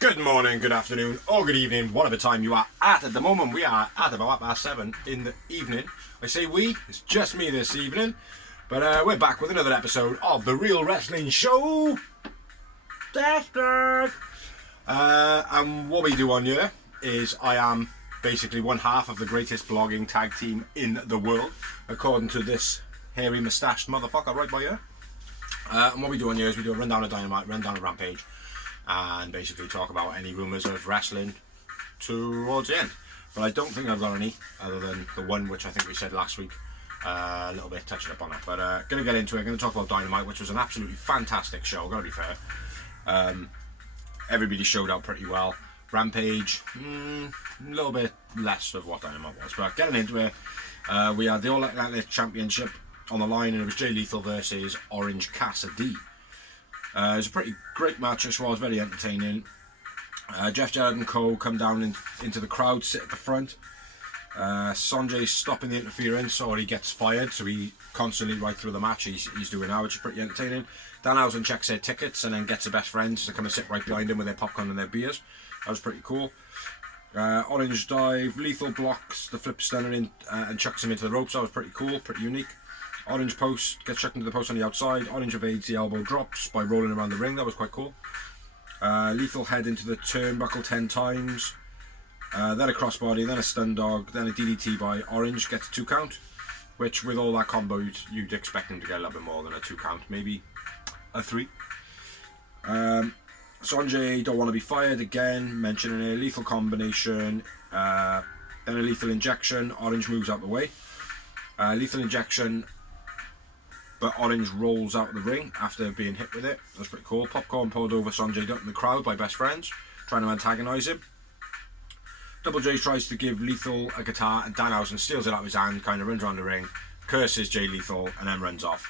Good morning, good afternoon, or good evening, whatever time you are at the moment. We are at about past 7 in the evening. I say we, it's just me this evening. But we're back with another episode of The Real Wrestling Show. And what we do on here is I am basically one half of the greatest blogging tag team in the world, according to this hairy moustached motherfucker right by here. And what we do on here is we do a rundown of Dynamite, rundown of Rampage, and basically talk about any rumours of wrestling towards the end. But I don't think I've got any, other than the one which I think we said last week, a little bit touching up on it. But going to get into it, going to talk about Dynamite, which was an absolutely fantastic show, got to be fair. Everybody showed up pretty well. Rampage, a little bit less of what Dynamite was. But getting into it, we had the All Atlantic Championship on the line, and it was Jay Lethal versus Orange Cassidy. It was a pretty great match. This was very entertaining. Jeff Jarrett and Co come down into the crowd, sit at the front. Sonjay stopping the interference, or he gets fired, so he constantly right through the match he's doing now, which is pretty entertaining. Danhausen checks their tickets and then gets the best friends to come and sit right behind him with their popcorn and their beers. That was pretty cool. Orange dive, Lethal blocks the flip stunner in, and chucks him into the ropes. That was pretty cool, pretty unique. Orange post gets chucked into the post on the outside. Orange evades the elbow drops by rolling around the ring. That was quite cool. Lethal head into the turnbuckle 10 times. Then a crossbody, then a stun dog, then a DDT by Orange, gets a 2 count. Which, with all that combo, you'd expect him to get a little bit more than a 2 count, maybe a 3. Sonjay don't want to be fired again, mentioning a lethal combination, then a lethal injection. Orange moves out the way. Lethal injection, but Orange rolls out of the ring after being hit with it. That's pretty cool. Popcorn poured over Sonjay Dutt in the crowd by best friends, trying to antagonise him. Double J tries to give Lethal a guitar, and Danhausen steals it out of his hand, kind of runs around the ring, curses Jay Lethal, and then runs off.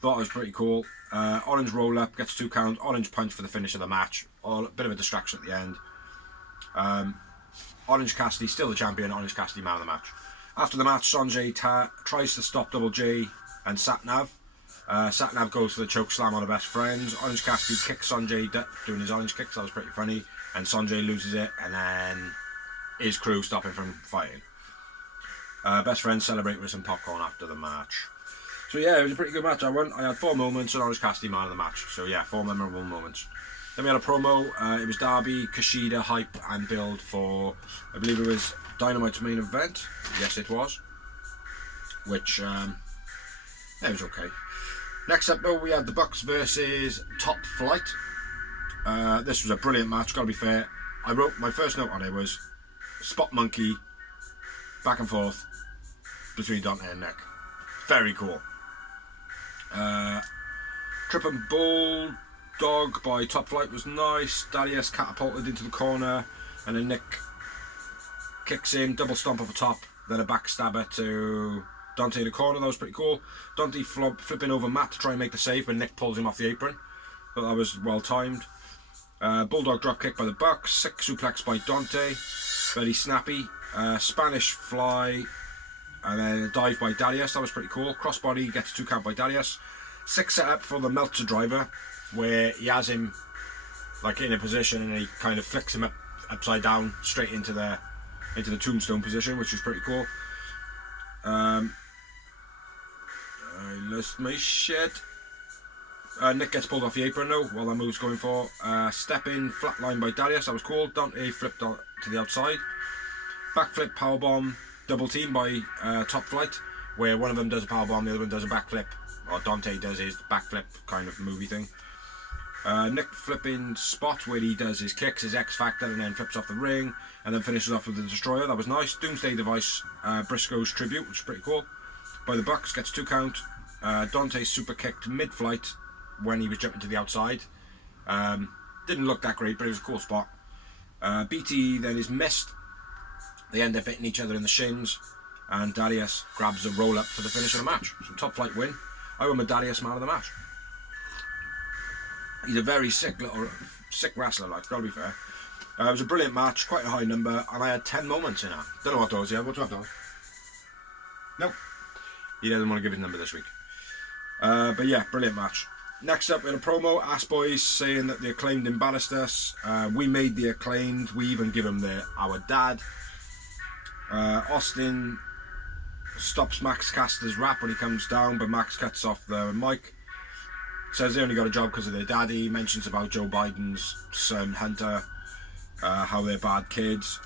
Thought it was pretty cool. Orange roll up, gets 2 count. Orange punch for the finish of the match. A bit of a distraction at the end. Orange Cassidy still the champion. Orange Cassidy man of the match. After the match, Sonjay tries to stop Double J and Satnav. Satnav goes for the choke slam on the best friends. Orange Cassidy kicks Sonjay Dutt, doing his orange kicks. That was pretty funny. And Sonjay loses it, and then his crew stop him from fighting. Best friends celebrate with some popcorn after the match. So yeah, it was a pretty good match. I had 4 moments, and Orange Cassidy man of the match. So yeah, 4 memorable moments. Then we had a promo. It was Darby, Kushida, hype, and build for, I believe it was Dynamite's main event. Yes, it was. Which, it was okay. Next up, though, we had the Bucks versus Top Flight. This was a brilliant match, gotta be fair. I wrote, my first note on it was Spot Monkey, back and forth between Dante and Nick. Very cool. Trip and Bulldog by Top Flight was nice. Darius catapulted into the corner, and then Nick kicks in, double stomp over top, then a backstabber to Dante in the corner. That was pretty cool. Dante flipping over Matt to try and make the save, but Nick pulls him off the apron. Thought that was well timed. Bulldog drop kick by the Bucks. Sick suplex by Dante. Very snappy. Spanish fly, and then a dive by Darius. That was pretty cool. Crossbody gets 2 count by Darius. Sick setup for the Meltzer driver, where he has him like in a position, and he kind of flicks him upside down straight into the tombstone position, which is pretty cool. I lost my shit. Nick gets pulled off the apron though while that move's going for. Step in, flatline by Darius, that was cool. Dante flipped to the outside. Backflip powerbomb, double team by Top Flight, where one of them does a powerbomb, the other one does a backflip, or Dante does his backflip kind of movie thing. Nick flipping spot where he does his kicks, his X Factor, and then flips off the ring, and then finishes off with the Destroyer. That was nice. Doomsday Device, Briscoe's tribute, which is pretty cool. By the Bucks, gets 2 count. Dante super kicked mid-flight when he was jumping to the outside. Didn't look that great, but it was a cool spot. BT then is missed. They end up hitting each other in the shins, and Darius grabs a roll-up for the finish of the match. So Top Flight win. I won my Darius man of the match. He's a very sick wrestler, like, gotta be fair. It was a brilliant match, quite a high number, and I had 10 moments in it. Don't know what those, yeah, what do you have, those? Nope. He doesn't want to give his number this week. But yeah, brilliant match. Next up, we had a promo, Ass Boys saying that the Acclaimed embarrassed us. We made the Acclaimed. We even give them our dad. Austin stops Max Caster's rap when he comes down, but Max cuts off the mic. Says they only got a job because of their daddy. Mentions about Joe Biden's son Hunter, how they're bad kids.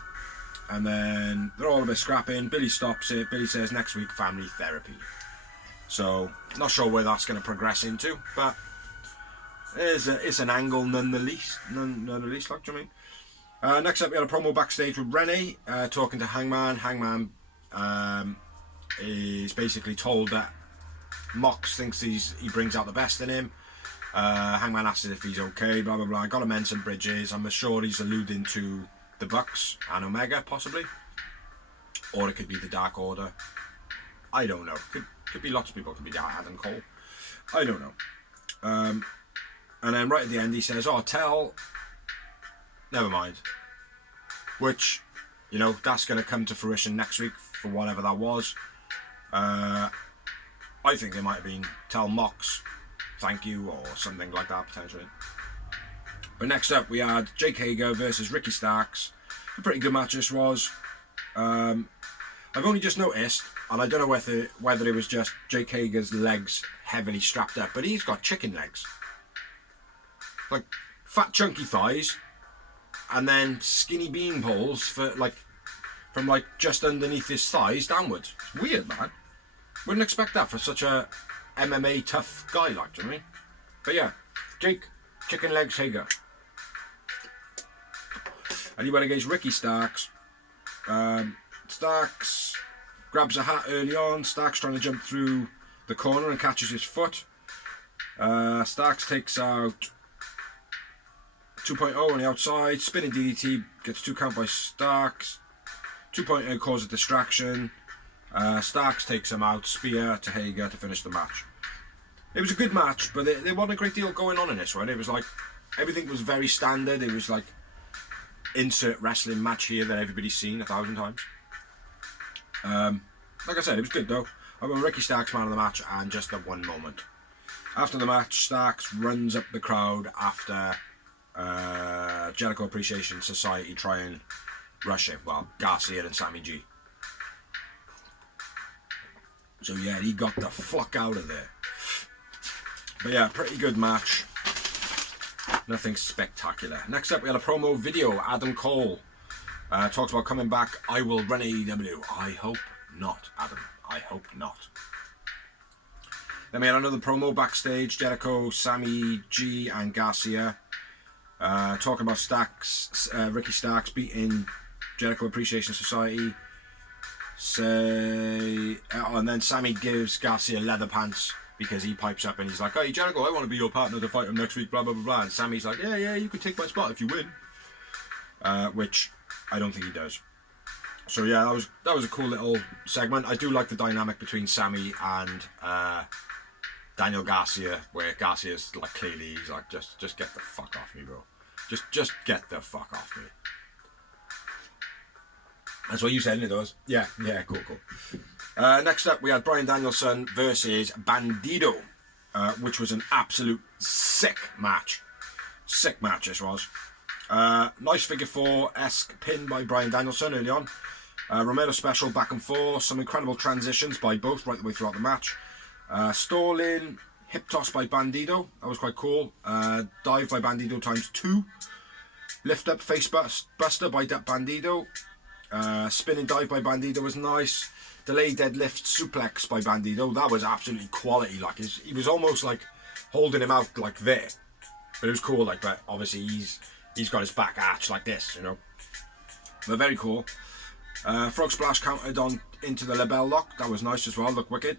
And then they're all a bit scrapping. Billy stops it. Billy says next week family therapy. So not sure where that's going to progress into, but it's an angle nonetheless. Nonetheless, like, do you know what I mean? Next up, we had a promo backstage with Renee talking to Hangman. Hangman is basically told that Mox thinks he brings out the best in him. Hangman asks if he's okay, blah blah blah. I got to mention Bridges. I'm sure he's alluding to the Bucks and Omega, possibly, or it could be the Dark Order. I don't know. Could be lots of people. Could be Adam Cole. I don't know. And then right at the end he says, "Oh, never mind." Which, you know, that's going to come to fruition next week for whatever that was. I think they might have been tell Mox thank you or something like that potentially. But next up we had Jake Hager versus Ricky Starks. A pretty good match this was. I've only just noticed, and I don't know whether it was just Jake Hager's legs heavily strapped up, but he's got chicken legs. Like fat chunky thighs, and then skinny bean poles from just underneath his thighs downwards. It's weird, man. Wouldn't expect that for such a MMA tough guy, like, do you know what I mean? But yeah, Jake Chicken Legs Hager. And he went against Ricky Starks. Starks grabs a hat early on. Starks trying to jump through the corner and catches his foot. Starks takes out 2.0 on the outside. Spinning DDT gets 2 count by Starks. 2.0 causes a distraction. Starks takes him out. Spear to Hager to finish the match. It was a good match, but there wasn't a great deal going on in this one. It was like everything was very standard. It was like insert wrestling match here that everybody's seen 1,000 times. Like I said, it was good though. I went Ricky Starks man of the match and just the one moment. After the match, Starks runs up the crowd after Jericho Appreciation Society try and rush him. Well, Garcia and Sammy G. So yeah, he got the fuck out of there. But yeah, pretty good match. Nothing spectacular. Next up, we had a promo video. Adam Cole talks about coming back. I will run AEW. I hope not, Adam. I hope not. Then we had another promo backstage. Jericho, Sammy G, and Garcia talking about Ricky Starks beating Jericho Appreciation Society. And then Sammy gives Garcia leather pants because he pipes up and he's like, "Hey Jericho, I want to be your partner to fight him next week, blah blah blah blah." And Sammy's like, yeah, you can take my spot if you win. Which I don't think he does. So yeah, that was a cool little segment. I do like the dynamic between Sammy and Daniel Garcia, where Garcia's like clearly he's like, just get the fuck off me, bro. Just get the fuck off me. That's what you said, isn't it, Does? Yeah, cool. Next up, we had Bryan Danielson versus Bandido, which was an absolute sick match. Sick match, this was. Nice figure 4-esque pin by Bryan Danielson early on. Romero special back and forth. Some incredible transitions by both right the way throughout the match. Stalling, hip toss by Bandido. That was quite cool. Dive by Bandido times 2. Lift up face buster by Bandido. Spinning dive by Bandido was nice. Delayed deadlift suplex by Bandido. That was absolutely quality. Like he was almost like holding him out like there, but it was cool. Like, but obviously he's got his back arched like this, you know. But very cool. Frog splash countered on into the label lock. That was nice as well. Looked wicked.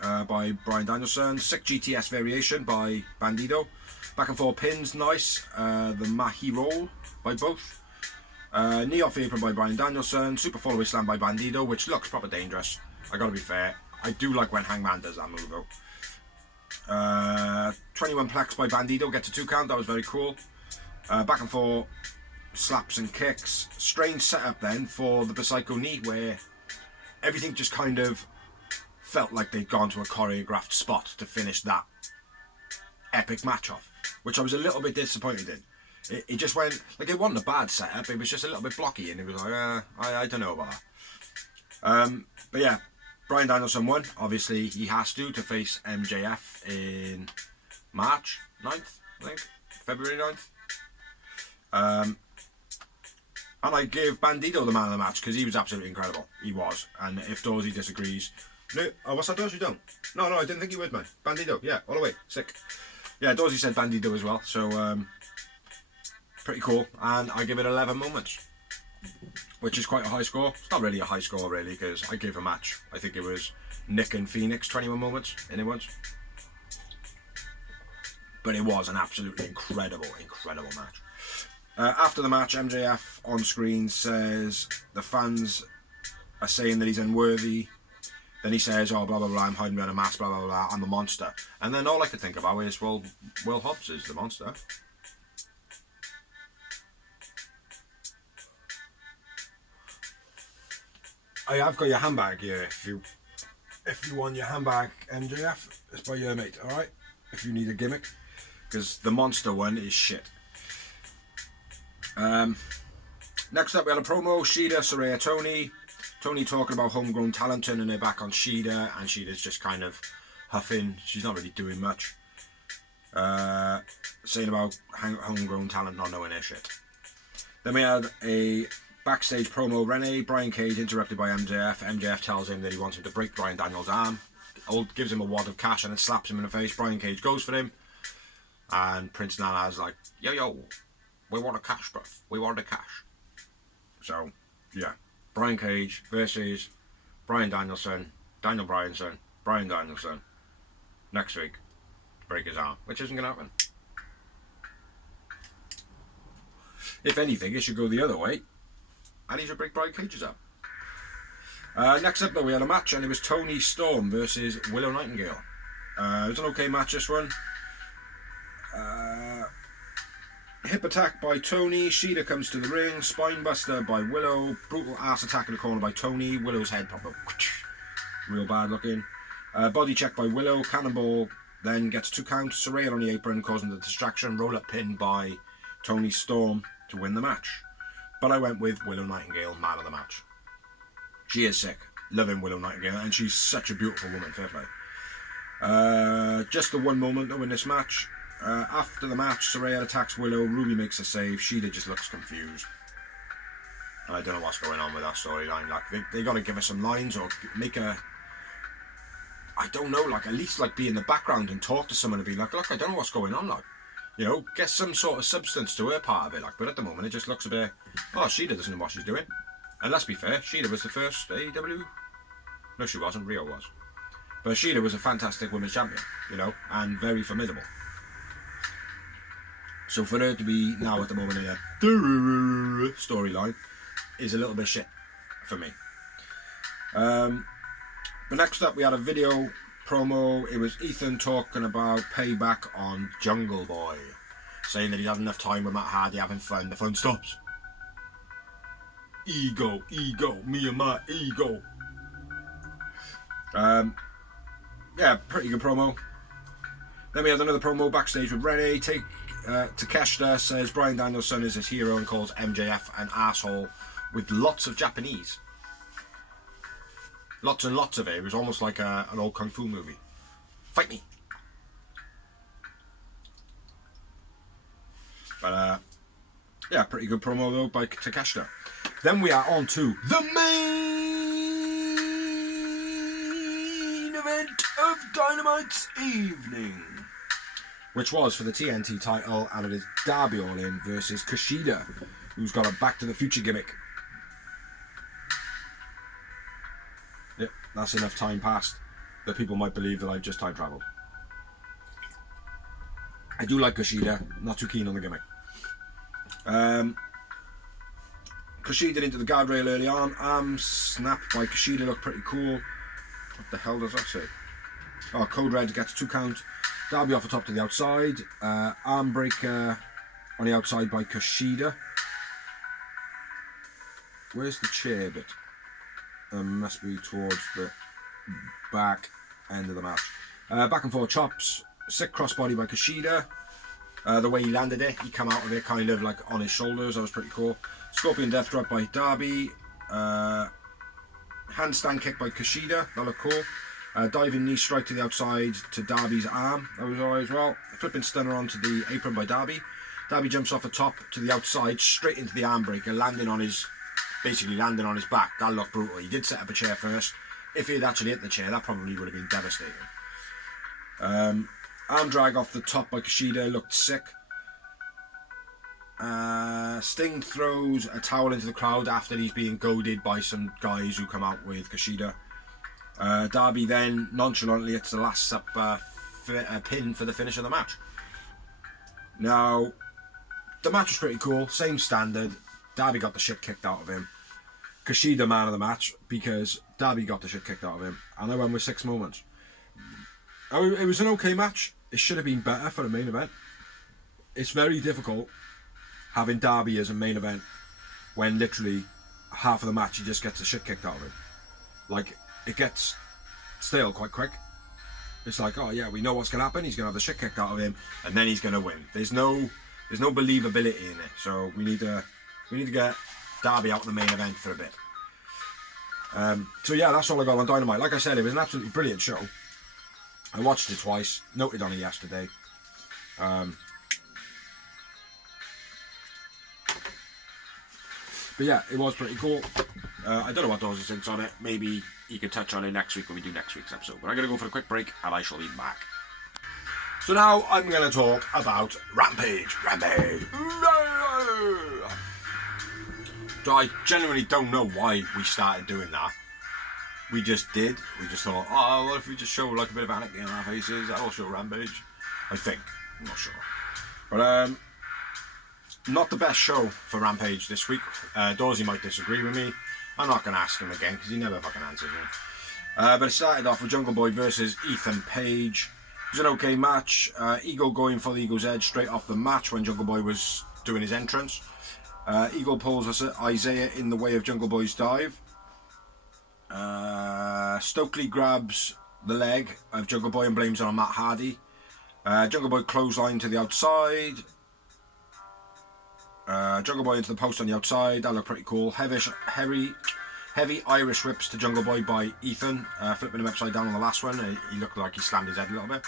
By Bryan Danielson. Sick GTS variation by Bandido. Back and forth pins, nice. The Mahi roll by both. Knee off apron by Bryan Danielson. Super follow-away slam by Bandido, which looks proper dangerous. I gotta be fair. I do like when Hangman does that move though. 21 plex by Bandido, gets a 2 count. That was very cool. Back and forth slaps and kicks. Strange setup then for the Psycho knee, where everything just kind of felt like they'd gone to a choreographed spot to finish that epic match off, which I was a little bit disappointed in. It just went, like, it wasn't a bad setup, it was just a little bit blocky, and it was like, I don't know about that. But yeah, Bryan Danielson won. Obviously, he has to face MJF in March 9th, I think, February 9th. And I gave Bandido the man of the match because he was absolutely incredible. He was. And if Dorsey disagrees, no, oh, what's that, Dorsey? Don't. No, I didn't think you would, man. Bandido, yeah, all the way, sick. Yeah, Dorsey said Bandido as well, so pretty cool. And I give it 11 moments, which is quite a high score. It's not really a high score, really, because I gave a match. I think it was Nick and Phoenix, 21 moments, in it once. But it was an absolutely incredible match. After the match, MJF on screen says the fans are saying that he's unworthy. Then he says, oh, blah, blah, blah, I'm hiding behind a mask, blah, blah, blah, I'm the monster. And then all I could think about is, well, Will Hobbs is the monster. Hey, I've got your handbag here. If you want your handbag, MJF, it's by your mate, alright? If you need a gimmick. Because the monster one is shit. Next up, we had a promo. Shida, Saraya, Tony. Tony talking about homegrown talent, turning their back on Shida, and Shida's just kind of huffing. She's not really doing much. Saying about homegrown talent not knowing their shit. Then we had a backstage promo. Renee, Brian Cage interrupted by MJF. MJF tells him that he wants him to break Bryan Daniels' arm. Gives him a wad of cash and then slaps him in the face. Brian Cage goes for him. And Prince Nana's like, yo, we want the cash, bro. We want the cash. So, yeah. Brian Cage versus Bryan Danielson, Daniel Bryanson, Bryan Danielson next week to break his arm, which isn't going to happen. If anything, it should go the other way, and he should break Brian Cage's arm. Next up, though, we had a match, and it was Tony Storm versus Willow Nightingale. It was an okay match, this one. Hip attack by Tony. Shida comes to the ring. Spinebuster by Willow. Brutal ass attack in the corner by Tony. Willow's head proper real bad looking. Body check by Willow. Cannonball then gets 2 counts. Saraya on the apron causing the distraction. Roll up pin by Tony Storm to win the match. But I went with Willow Nightingale, man of the match. She is sick. Loving Willow Nightingale, and she's such a beautiful woman. Fair play. Just the one moment though in this match. After the match, Saraya attacks Willow. Ruby makes a save. Shida just looks confused. I don't know what's going on with that storyline. Like they got to give us some lines or make a. I don't know. Like at least like be in the background and talk to someone and be like, look, I don't know what's going on. Like, you know, get some sort of substance to her part of it. Like, but at the moment it just looks a bit. Oh, Shida doesn't know what she's doing. And let's be fair, Shida was the first AEW. No, she wasn't. Rio was. But Shida was a fantastic women's champion, you know, and very formidable. So for her to be now at the moment in a storyline is a little bit shit for me. But next up we had a video promo. It was Ethan talking about payback on Jungle Boy, saying that he had enough time with Matt Hardy having fun. The fun stops. Ego, me and my ego. Yeah, pretty good promo. Then we had another promo backstage with Renee. Takeshita says Bryan Danielson is his hero and calls MJF an asshole with lots of Japanese. Lots and lots of it. It was almost like an old kung fu movie. Fight me. But yeah, pretty good promo though by Takeshita. Then we are on to the main event of Dynamite's evening, which was for the TNT title, and it is Darby Allin versus Kushida, who's got a Back to the Future gimmick. Yep, that's enough time passed that people might believe that I've just time travelled. I do like Kushida, not too keen on the gimmick. Kushida into the guardrail early on. Arm snapped by Kushida, looked pretty cool. What the hell does that say? Oh, Code Red gets 2 count. Darby off the top to the outside. Arm breaker on the outside by Kushida. Where's the chair bit? Must be towards the back end of the match. Back and forth chops. Sick crossbody by Kushida. The way he landed it, he come out of it kind of like on his shoulders. That was pretty cool. Scorpion death drop by Darby. Handstand kick by Kushida. That looked cool. Diving knee strike to the outside to Darby's arm. That was alright as well. Flipping stunner onto the apron by Darby. Darby jumps off the top to the outside, straight into the arm breaker, basically landing on his back. That looked brutal. He did set up a chair first. If he had actually hit the chair, that probably would have been devastating. Arm drag off the top by Kushida looked sick. Sting throws a towel into the crowd after he's being goaded by some guys who come out with Kushida. Darby then nonchalantly hits the last pin for the finish of the match. Now, the match was pretty cool, same standard. Darby got the shit kicked out of him. Kushida man of the match because Darby got the shit kicked out of him, and I went with 6 moments. It was an okay match. It should have been better for the main event. It's very difficult having Darby as a main event when literally half of the match he just gets the shit kicked out of him. Like, it gets stale quite quick. It's like, oh yeah, we know what's going to happen. He's going to have the shit kicked out of him, and then he's going to win. There's no believability in it. So we need to get Darby out in the main event for a bit. So yeah, that's all I got on Dynamite. Like I said, it was an absolutely brilliant show. I watched it twice, noted on it yesterday. But yeah, it was pretty cool. I don't know what Dorsey thinks on it. Maybe he could touch on it next week when we do next week's episode. But I'm going to go for a quick break and I shall be back. So now I'm going to talk about Rampage. So I genuinely don't know why we started doing that. We just did. We just thought, oh, what if we just show like a bit of anarchy on our faces? That'll show Rampage. I think. I'm not sure. But not the best show for Rampage this week. Dorsey might disagree with me. I'm not going to ask him again because he never fucking answers me. But it started off with Jungle Boy versus Ethan Page. It was an okay match. Eagle going for the Eagle's Edge straight off the match when Jungle Boy was doing his entrance. Eagle pulls Isaiah in the way of Jungle Boy's dive. Stokely grabs the leg of Jungle Boy and blames it on Matt Hardy. Jungle Boy clothesline to the outside. Jungle Boy into the post on the outside. That looked pretty cool. Heavy Irish whips to Jungle Boy by Ethan, flipping him upside down on the last one. He looked like he slammed his head a little bit.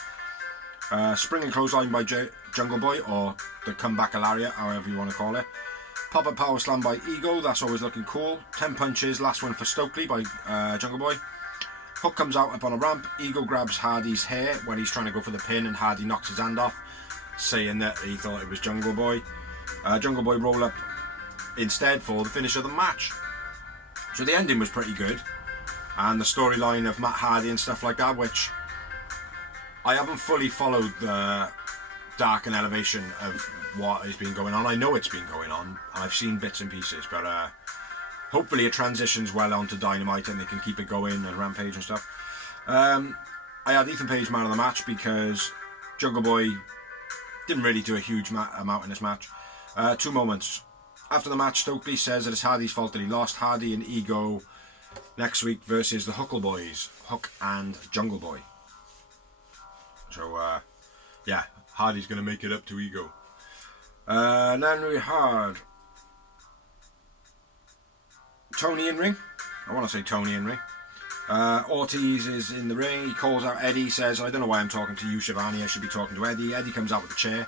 Springing clothesline by Jungle Boy, or the comeback lariat, however you want to call it. Pop-up power slam by Eagle, that's always looking cool. 10 punches, last one for Stokely by Jungle Boy. Hook comes out up on a ramp. Eagle grabs Hardy's hair when he's trying to go for the pin, and Hardy knocks his hand off, saying that he thought it was Jungle Boy. Jungle Boy roll up instead for the finish of the match. So the ending was pretty good, and the storyline of Matt Hardy and stuff like that, which I haven't fully followed the dark and elevation of what has been going on. I know it's been going on, and I've seen bits and pieces, but hopefully it transitions well onto Dynamite and they can keep it going and Rampage and stuff. I had Ethan Page man of the match because Jungle Boy didn't really do a huge amount in this match. 2 moments. After the match, Stokely says that it's Hardy's fault that he lost. Hardy and Ego next week versus the Huckle Boys, Hook and Jungle Boy. So, yeah, Hardy's going to make it up to Ego. Then we had Tony in ring. I want to say Tony in ring. Ortiz is in the ring. He calls out Eddie, says, I don't know why I'm talking to you, Shivani. I should be talking to Eddie. Eddie comes out with a chair.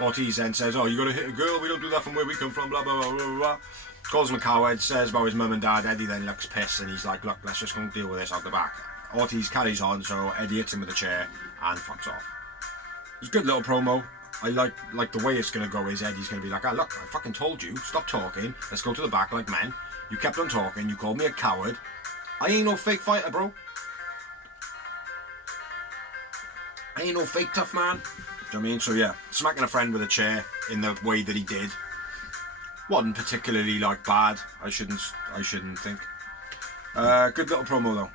Ortiz then says, oh, you got to hit a girl? We don't do that from where we come from, blah, blah, blah, blah, blah. Calls him a coward, says about his mum and dad. Eddie then looks pissed and he's like, look, let's just go and deal with this out the back. Ortiz carries on, so Eddie hits him with a chair and fucks off. It was a good little promo. I like the way it's going to go is Eddie's going to be like, ah, look, I fucking told you, stop talking, let's go to the back like men. You kept on talking, you called me a coward. I ain't no fake fighter, bro. I ain't no fake tough man. Do you know what I mean? So yeah, smacking a friend with a chair in the way that he did wasn't particularly like bad. I shouldn't think. Good little promo though.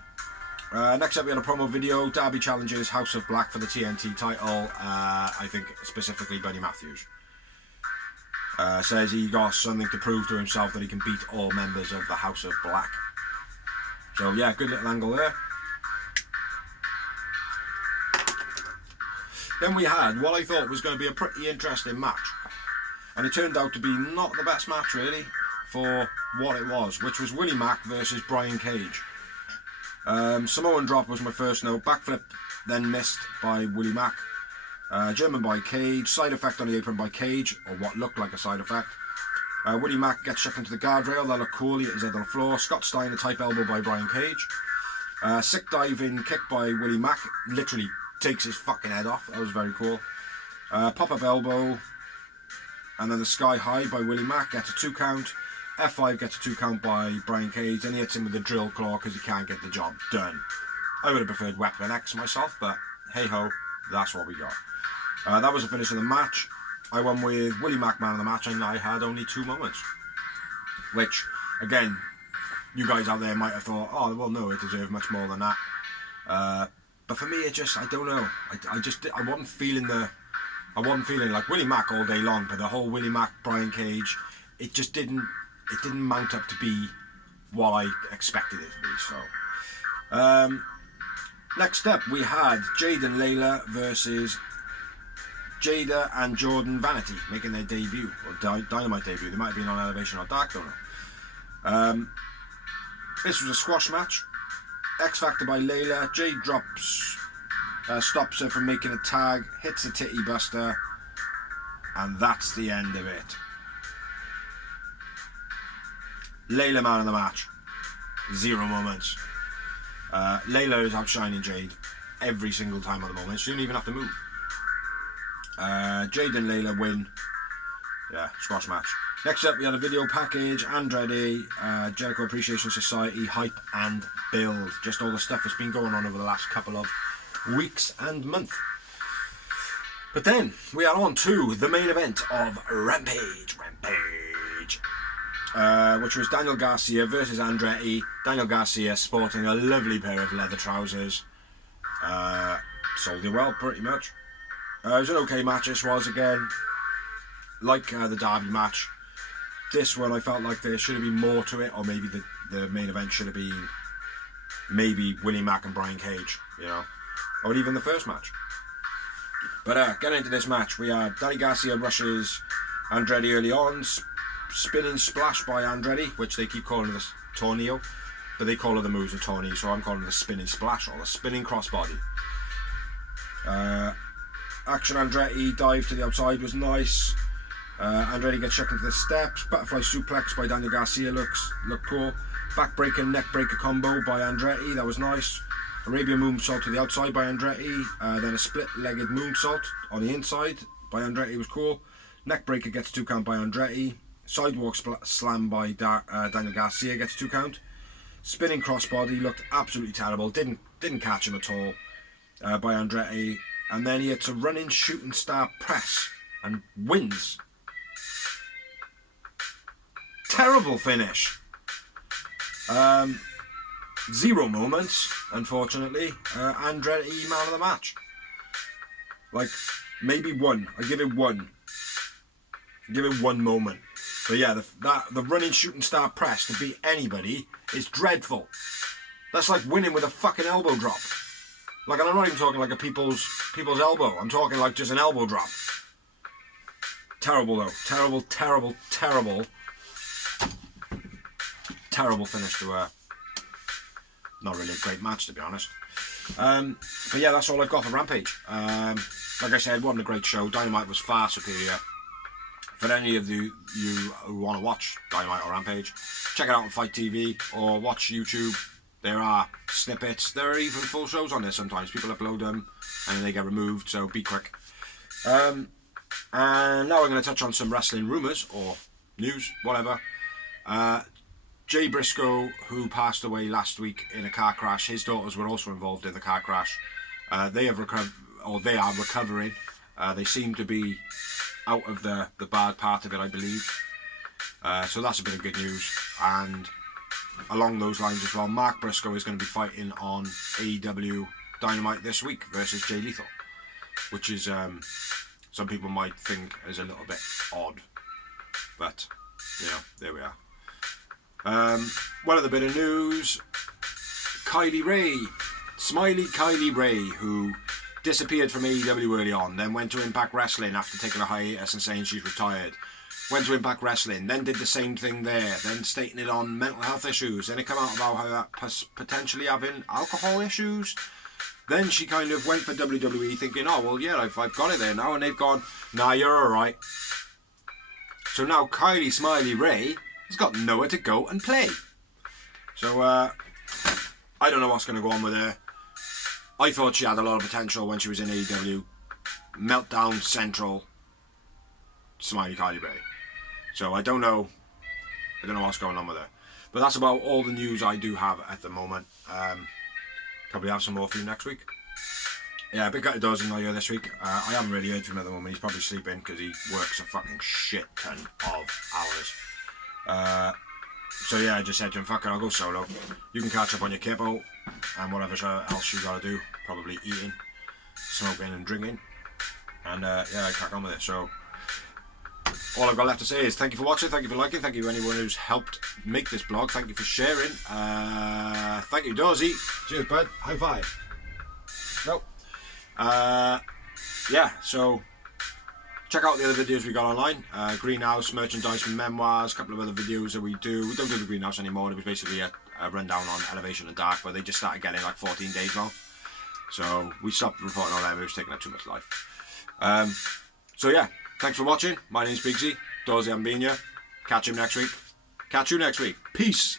Next up we had a promo video. Darby challenges House of Black for the TNT title. I think specifically Buddy Matthews. Says he got something to prove to himself that he can beat all members of the House of Black. So yeah, good little angle there. Then we had what I thought was going to be a pretty interesting match, and it turned out to be not the best match really for what it was, which was Willie Mack versus Brian Cage. Samoan drop was my first note. Backflip then missed by Willie Mack. German by Cage. Side effect on the apron by Cage, or what looked like a side effect. Willie Mack gets chucked into the guardrail. That looked cool. He hit his head on the floor. Scott Steiner type elbow by Brian Cage. Sick diving kick by Willie Mack. Literally takes his fucking head off. That was very cool. Pop-up elbow. And then the sky high by Willie Mack. Gets a 2 count. F5 gets a 2 count by Brian Cage. Then he hits him with a drill claw because he can't get the job done. I would have preferred Weapon X myself, but hey ho, that's what we got. That was the finish of the match. I won with Willie Mack man of the match, and I had only 2 moments. Which, again, you guys out there might have thought, oh well no, it deserved much more than that. But for me, it just, I don't know. I wasn't feeling like Willie Mack all day long, but the whole Willie Mack Brian Cage, it just didn't mount up to be what I expected it to be. So next up we had Jade and Layla versus Jada and Jordan Vanity, making their debut, or Dynamite debut. They might have been on Elevation or Dark, don't know. This was a squash match. X Factor by Layla. Jade drops, stops her from making a tag, hits a titty buster, and that's the end of it. Layla man of the match. 0 moments. Layla is outshining Jade every single time at the moment. She didn't even have to move. Jade and Layla win. Yeah, squash match. Next up we had a video package. Andrade, Jericho Appreciation Society, Hype and Build. Just all the stuff that's been going on over the last couple of weeks and months. But then we are on to the main event of Rampage. Which was Daniel Garcia versus Andretti. Daniel Garcia sporting a lovely pair of leather trousers. Sold it well, pretty much. It was an okay match, this was, again. Like the Derby match. This one I felt like there should have been more to it, or maybe the main event should have been maybe Willie Mack and Brian Cage, you know. Or even the first match. But getting into this match, we had Danny Garcia rushes Andretti early on. Spinning splash by Andretti, which they keep calling this tornado, but they call it the moves of tornado, so I'm calling it the spinning splash or the spinning crossbody. Action Andretti dive to the outside was nice. Andretti gets chucked into the steps. Butterfly suplex by Daniel Garcia looked cool. Backbreaker neck breaker combo by Andretti, that was nice. Arabian moonsault to the outside by Andretti. Then a split-legged moonsault on the inside by Andretti was cool. Neck breaker gets 2 count by Andretti. Sidewalk slam by Daniel Garcia gets 2 count. Spinning crossbody looked absolutely terrible. Didn't catch him at all by Andretti. And then he hits a running shooting star press and wins. Terrible finish. 0 moments, unfortunately. Andretti man of the match. Like, maybe 1. I give it 1. Give it 1 moment. But yeah, the running shooting star press to beat anybody is dreadful. That's like winning with a fucking elbow drop. Like, and I'm not even talking like a people's elbow. I'm talking like just an elbow drop. Terrible though. Terrible finish to not really a great match, to be honest. But yeah, that's all I've got for Rampage. Like I said, wasn't a great show. Dynamite was far superior. For any of you who want to watch Dynamite or Rampage, check it out on Fight TV or watch YouTube. There are snippets. There are even full shows on there sometimes. People upload them and then they get removed, so be quick. And now we're going to touch on some wrestling rumours or news, whatever. Jay Briscoe, who passed away last week in a car crash, his daughters were also involved in the car crash. They are recovering. They seem to be out of the bad part of it, I believe. So that's a bit of good news. And along those lines as well, Mark Briscoe is going to be fighting on AEW Dynamite this week versus Jay Lethal, which is some people might think is a little bit odd, but you know, there we are. One other bit of news: Kylie Ray, Smiley Kylie Ray, who disappeared from AEW early on, then went to Impact Wrestling after taking a hiatus and saying she's retired. Went to Impact Wrestling, then did the same thing there, then stating it on mental health issues. Then it came out about her potentially having alcohol issues. Then she kind of went for WWE thinking, oh, well, yeah, I've got it there now. And they've gone, nah, you're alright. So now Kylie Smiley Ray has got nowhere to go and play. So, I don't know what's going to go on with her. I thought she had a lot of potential when she was in AEW. Meltdown Central, Smiley Kylie Ray. So I don't know what's going on with her. But that's about all the news I do have at the moment. Probably have some more for you next week. Yeah, Big Guy Does in my ear this week. I haven't really heard from him at the moment. He's probably sleeping because he works a fucking shit ton of hours. So yeah, I just said to him, fuck it, I'll go solo. You can catch up on your kippo and whatever else you gotta do. Probably eating, smoking and drinking. And yeah, I crack on with it. So all I've got left to say is thank you for watching, thank you for liking, thank you to anyone who's helped make this blog, thank you for sharing. Thank you, Dorsey. Cheers, bud. High five. Nope. Yeah, so check out the other videos we got online. Greenhouse, merchandise, memoirs, a couple of other videos that we do. We don't do the Greenhouse anymore. It was basically a rundown on Elevation and Dark, but they just started getting like 14 days long. So we stopped reporting on them. It was taking up too much life. So yeah, thanks for watching. My name's Bigsy. Dorsey, I'm being here. Catch you next week. Peace.